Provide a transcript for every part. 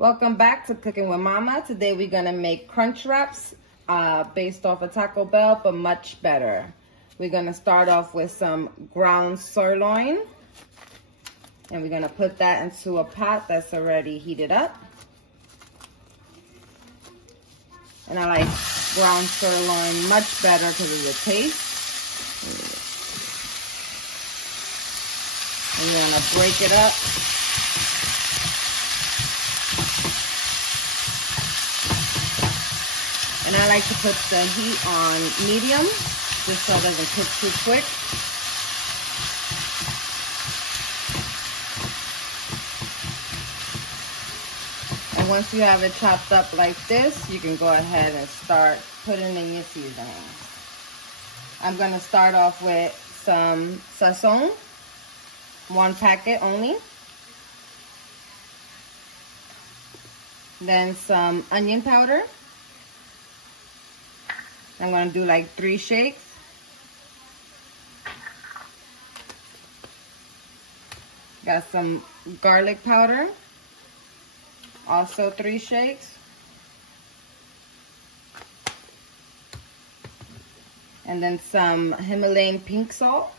Welcome back to Cooking with Mama. Today we're gonna make crunch wraps based off of Taco Bell, but much better. We're gonna start off with some ground sirloin, and we're gonna put that into a pot that's already heated up. And I like ground sirloin much better because of the taste. And you're gonna break it up. And I like to put the heat on medium, just so it doesn't cook too quick. And once you have it chopped up like this, you can go ahead and start putting in your seasonings. I'm gonna start off with some Sazón, 1 packet only. Then some onion powder. I'm gonna do like 3 shakes. Got some garlic powder, also 3 shakes. And then some Himalayan pink salt.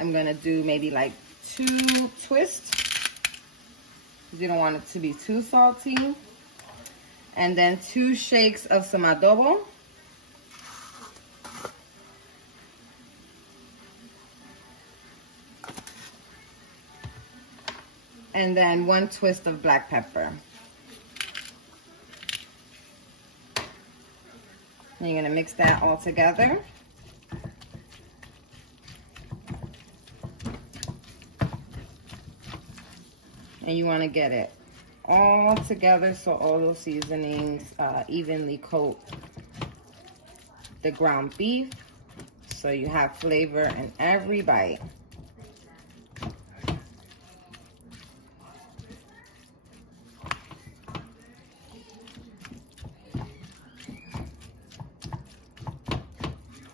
I'm gonna do maybe like 2 twists, because you don't want it to be too salty. And then 2 shakes of some adobo. And then 1 twist of black pepper. And you're gonna mix that all together. And you wanna get it all together so all those seasonings evenly coat the ground beef, so you have flavor in every bite.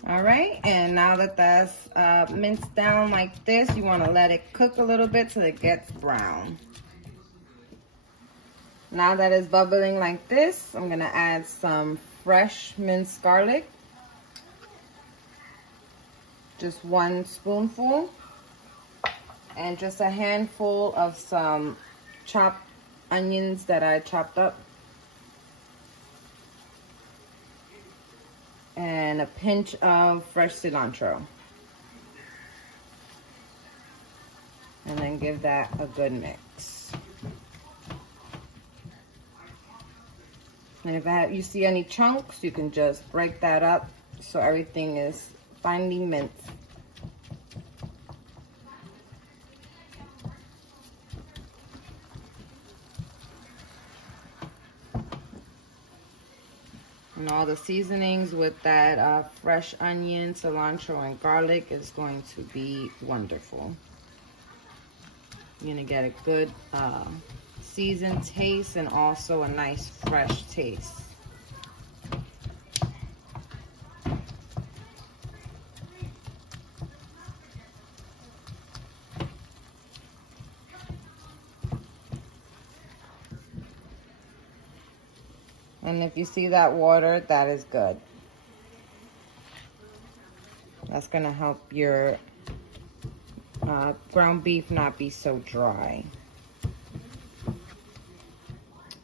All right, and now that that's minced down like this, you want to let it cook a little bit till it gets brown. Now that it's bubbling like this, I'm gonna add some fresh minced garlic. Just 1 spoonful. And just a handful of some chopped onions that I chopped up. And a pinch of fresh cilantro. And then give that a good mix. And if you see any chunks, you can just break that up so everything is finely minced. And all the seasonings with that fresh onion, cilantro, and garlic is going to be wonderful. You're gonna get a good seasoned taste and also a nice fresh taste. And if you see that water, that is good. That's gonna help your ground beef not be so dry.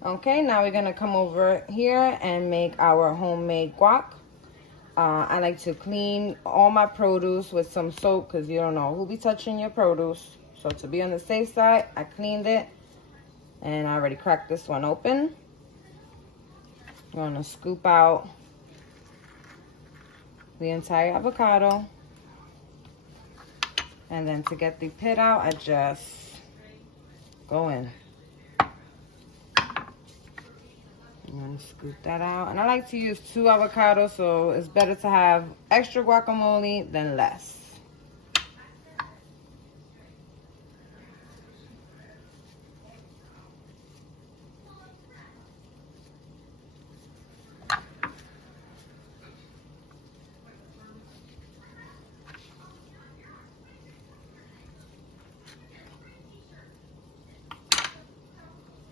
Okay, now we're gonna come over here and make our homemade guac. I like to clean all my produce with some soap because you don't know who be touching your produce. So to be on the safe side, I cleaned it and I already cracked this one open. I'm gonna scoop out the entire avocado. And then to get the pit out, I just go in. I'm gonna scoop that out. And I like to use 2 avocados, so it's better to have extra guacamole than less.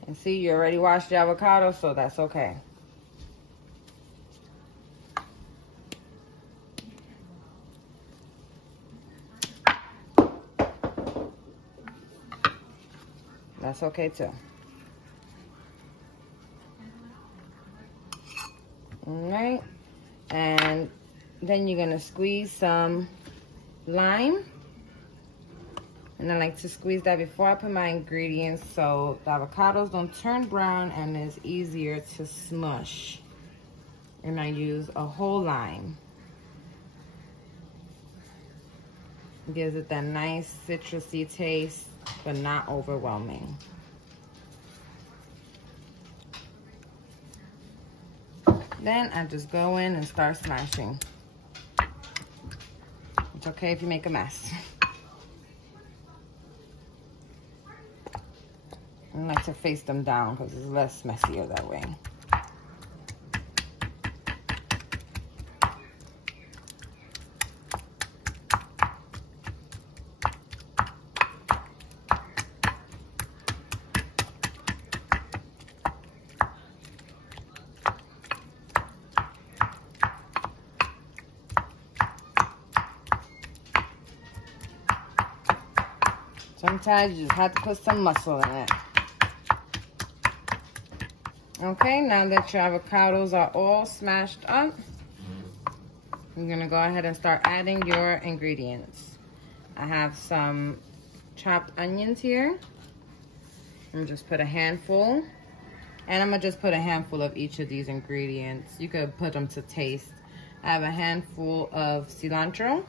And see, you already washed the avocado, so that's okay. That's okay too. All right, and then you're gonna squeeze some lime. And I like to squeeze that before I put my ingredients so the avocados don't turn brown and it's easier to smush. And I use a whole lime. It gives it that nice citrusy taste, but not overwhelming. Then I just go in and start smashing. It's okay if you make a mess. I like to face them down because it's less messier that way. Sometimes you just have to put some muscle in it. Okay, now that your avocados are all smashed up, you're gonna go ahead and start adding your ingredients. I have some chopped onions here. I'm gonna just put a handful. And I'm gonna just put a handful of each of these ingredients. You could put them to taste. I have a handful of cilantro,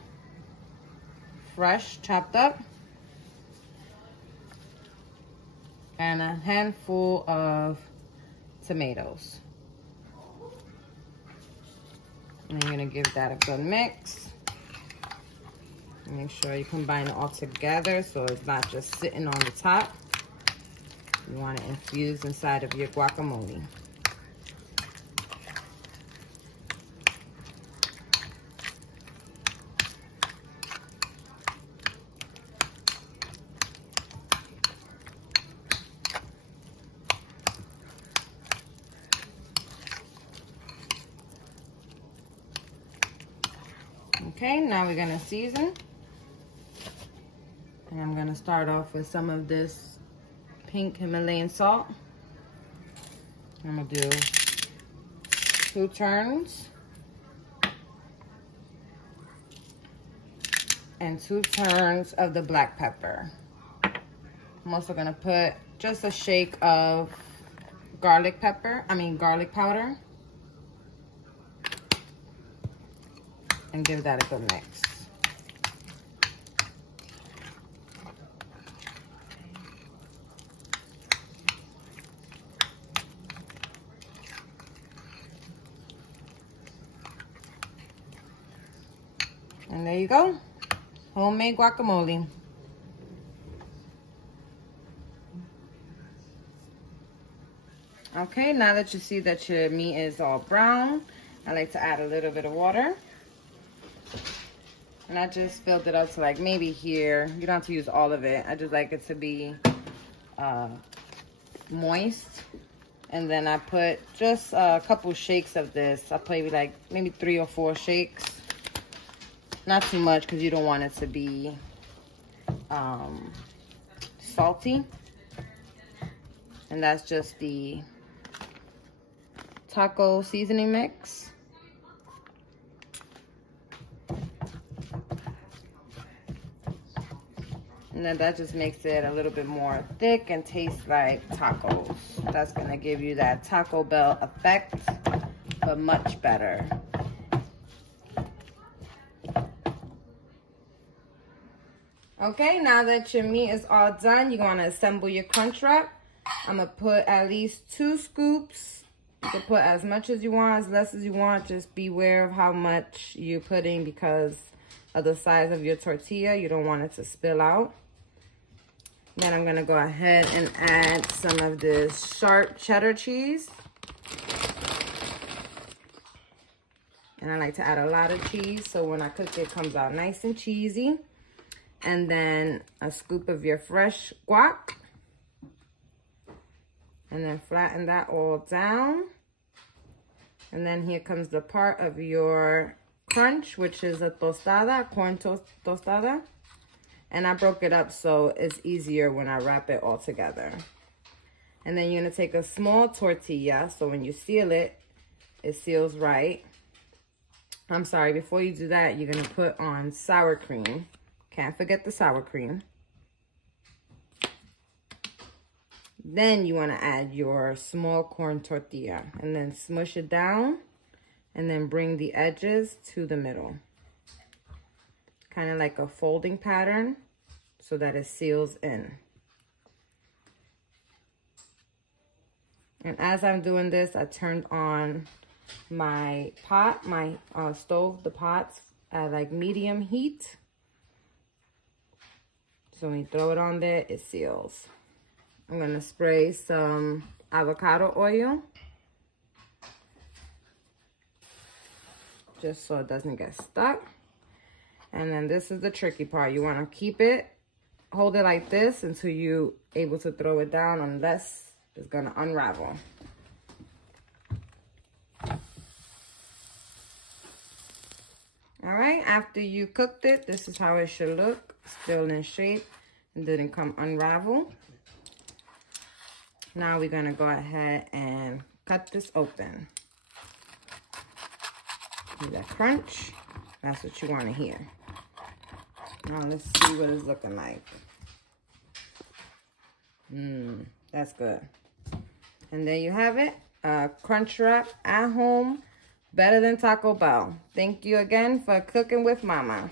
fresh, chopped up. And a handful of tomatoes. And you're gonna give that a good mix. Make sure you combine it all together so it's not just sitting on the top. You want it infused inside of your guacamole. Okay, now we're gonna season. And I'm gonna start off with some of this pink Himalayan salt. I'm gonna do 2 turns. And 2 turns of the black pepper. I'm also gonna put just a shake of garlic powder. And give that a good mix. And there you go, homemade guacamole. Okay, now that you see that your meat is all brown, I like to add a little bit of water. And I just filled it up to like maybe here. You don't have to use all of it. I just like it to be moist. And then I put just a couple shakes of this. I play with like maybe 3 or 4 shakes. Not too much because you don't want it to be salty. And that's just the taco seasoning mix. And then that just makes it a little bit more thick and tastes like tacos. That's gonna give you that Taco Bell effect, but much better. Okay, now that your meat is all done, you're gonna assemble your crunch wrap. I'm gonna put at least 2 scoops. You can put as much as you want, as less as you want. Just beware of how much you're putting because of the size of your tortilla. You don't want it to spill out. Then I'm gonna go ahead and add some of this sharp cheddar cheese. And I like to add a lot of cheese so when I cook it comes out nice and cheesy. And then a scoop of your fresh guac. And then flatten that all down. And then here comes the part of your crunch, which is a tostada, corn tostada. And I broke it up so it's easier when I wrap it all together. And then you're gonna take a small tortilla, so when you seal it, it seals right. I'm sorry, before you do that, you're gonna put on sour cream. Can't forget the sour cream. Then you wanna add your small corn tortilla and then smush it down and then bring the edges to the middle. Kind of like a folding pattern so that it seals in. And as I'm doing this, I turned on my pot, my stove, the pots at like medium heat. So when you throw it on there, it seals. I'm gonna spray some avocado oil just so it doesn't get stuck. And then this is the tricky part. You wanna keep it, hold it like this until you're able to throw it down, unless it's gonna unravel. All right, after you cooked it, this is how it should look. Still in shape and didn't come unravel. Now we're gonna go ahead and cut this open. See that crunch? That's what you wanna hear. Now let's see what it's looking like. That's good. And there you have it, crunch wrap at home, better than Taco Bell. Thank you again for cooking with Mama.